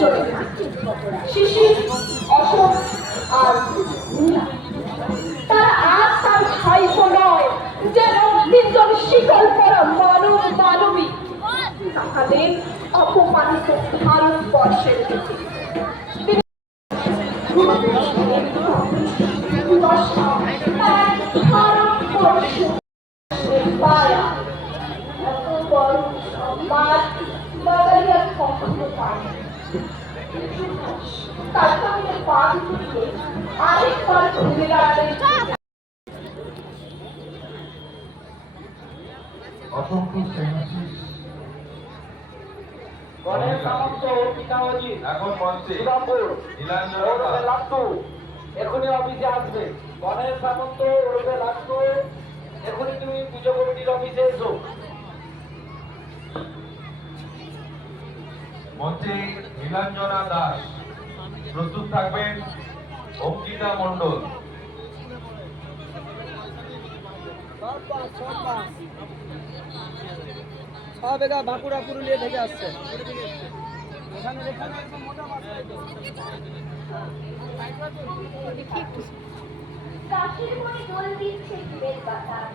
চলে শিশির, অশোক আর মীরা। তারা আজ তার ভাইপো নয়, যেন তিনজন শিকল পরা মানব মানবী। তাহাদের অপমানিত ভারতবর্ষের প্রতি আরেকবার ঘুরে দাঁড়ালেন। অসংখ্য সেনাশীষ গণেশ সামন্ত পিতামজি এখন মঞ্চে শ্রীরামপুর নীলাঞ্জন ওরফে লাট্টু এখনই অফিসে আসবে। গণেশ সামন্ত ওরফে লাট্টু এখনই তুমি পুজো কমিটির অফিসে এসো। মঞ্চে নীলাঞ্জনা দাস প্রস্তুত থাকবেন। অঙ্কিতা মণ্ডল সব এগা বাঁকুড়া পুরুলিয়া থেকে আসছে। কাশির মনে দোল দিচ্ছে ফুলের বাতাস।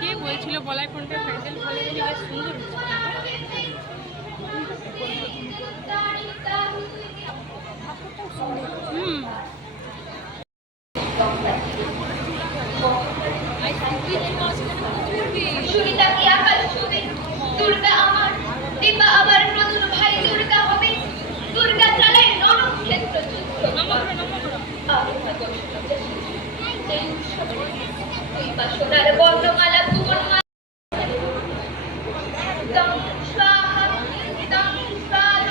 কে বলছিল বলাই ফোনটা প্যান্ডেল ভালো বেশ সুন্দর সুনিতা কি আকাশ ছুবে, দুর্গা আমার দীপা আবার নতুন ভাই দুর্গা হবে। দুর্গা চালায় রণক্ষেত্র যুদ্ধ। সোনার বর্ণমালা ভুবনমালা স্বাহা স্বাহা